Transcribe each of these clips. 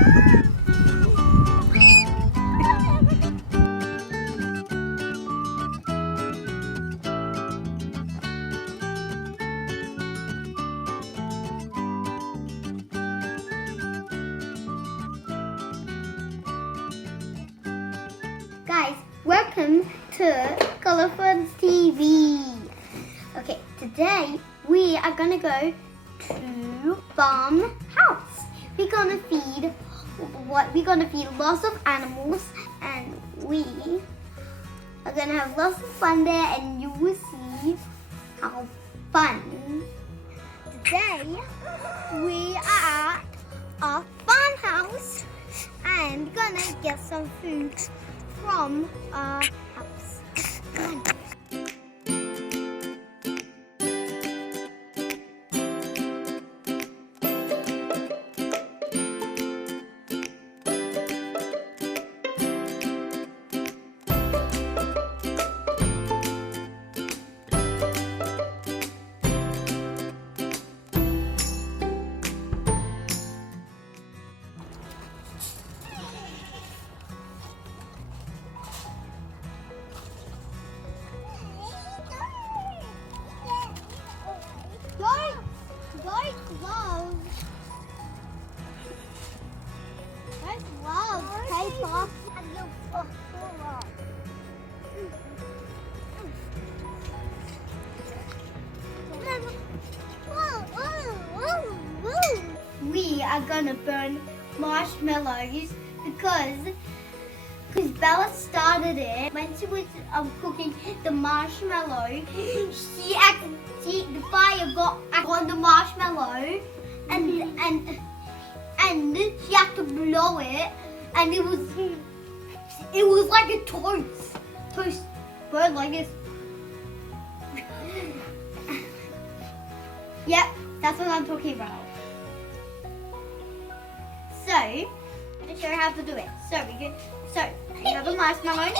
Guys, welcome to Colourful TV. Okay, today we are gonna go to farm house. We're gonna feed lots of animals, and we are gonna have lots of fun there, and you will see how fun. Today we are at our farm house and gonna get some food from our house. Come on. We are gonna burn marshmallows because Bella started it when she was cooking the marshmallow. The fire got on the marshmallow, and she had to blow it, and it was like a toast burned like this. Yep, that's what I'm talking about. So, I'm going to show you how to do it. So we have a marshmallow,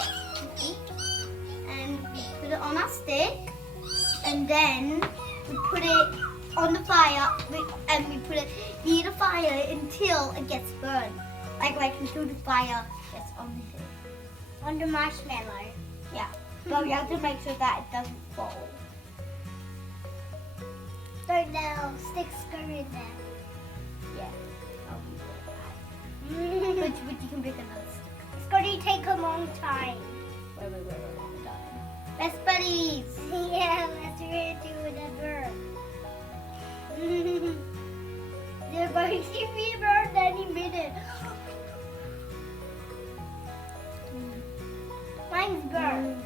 and we put it on our stick, and then we put it on the fire, and we put it near the fire until it gets burned. Like until the fire gets on the marshmallow. Yeah, but we have to make sure that it doesn't fall. So now sticks go in there. Yeah. But you can pick another stick. It's going to take a long time. Wait. Best buddies. Yeah, let's really do whatever. They're going to be burned any minute. Mine's burned.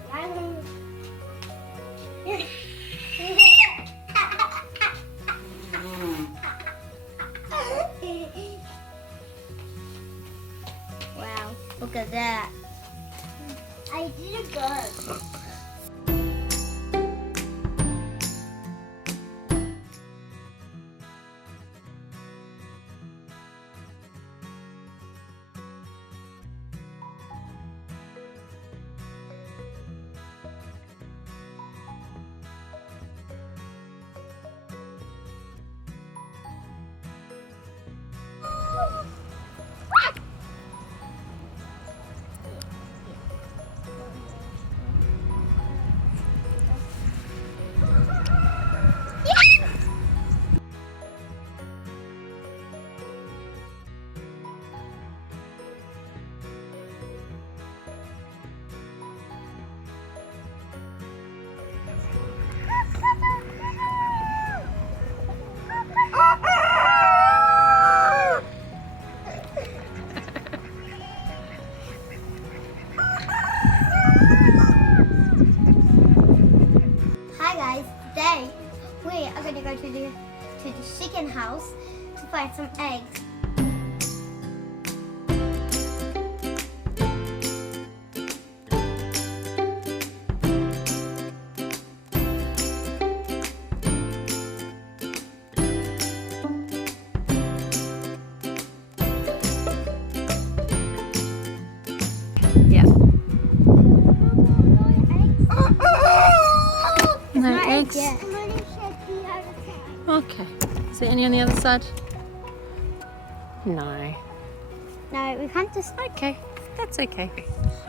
Wow, look at that. I did it good. Today we are going to go to the chicken house to find some eggs. Yeah. No eggs? Yeah. Okay. Is there any on the other side? No. No, we can't just. Okay, that's okay. Okay,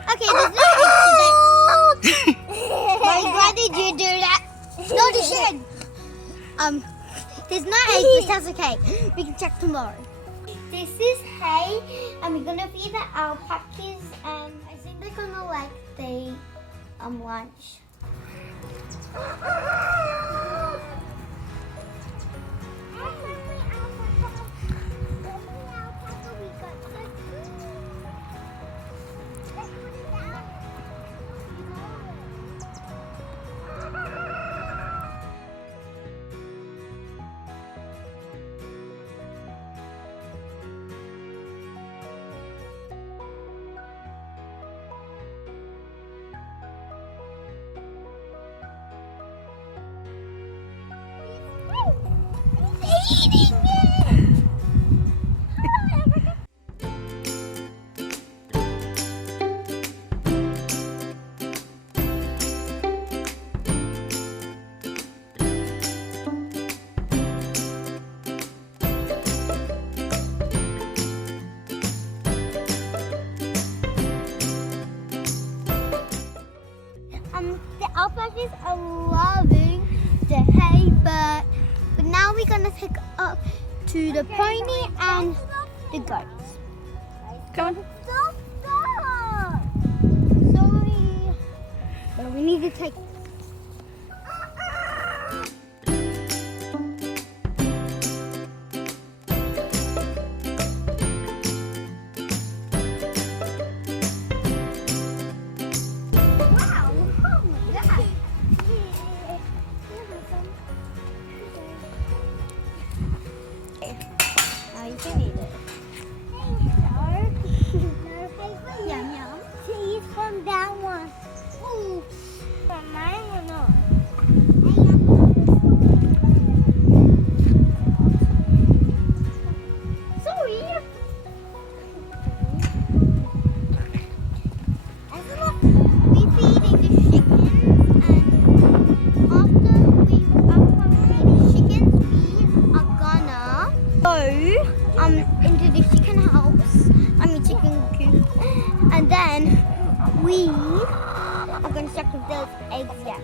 there's no eggs today. Mommy, why did you do that? No, the shed. There's no eggs, but that's okay. We can check tomorrow. This is hay, and we're gonna feed the alpacas, and I think they're gonna like the lunch. Eating it! The alpacas are loving the hay, but now we're gonna take up to the pony and the goats. Go on. Stop! Sorry. But we need to take. Wow! Oh my God! You can eat it. Yum yum. To eat from that one. Ooh. From mine or not? Sorry. We feeding the chickens, and after we feed the chickens, we are gonna go into the chicken house, chicken coop, and then we are gonna start with those eggs. Yeah.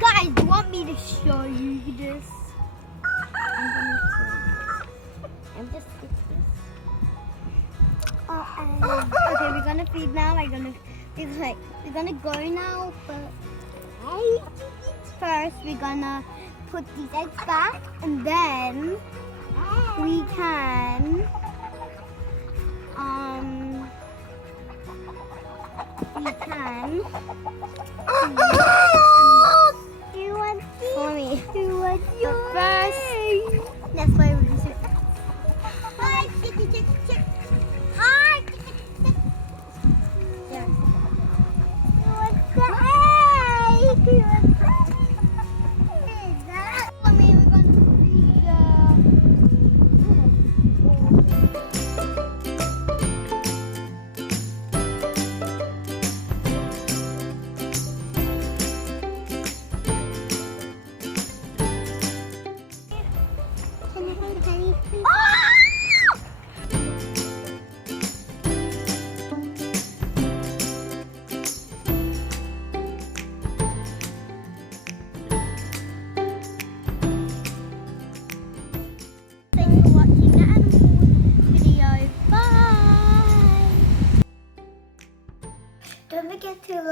Guys, do you want me to show you this? I'm just okay, we're gonna feed now. We're gonna go now, but first we're gonna put these eggs back, and then we can do you want these? For me. Do you want yours? First, that's why we're gonna do. Hi, chicky, chicky, chick. Hi, chicky, chick. Yeah. You want the egg? You want the egg? I mean, we're gonna feed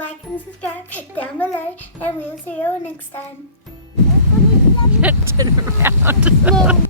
like and subscribe down below, and we'll see you all next time. Turn around. No.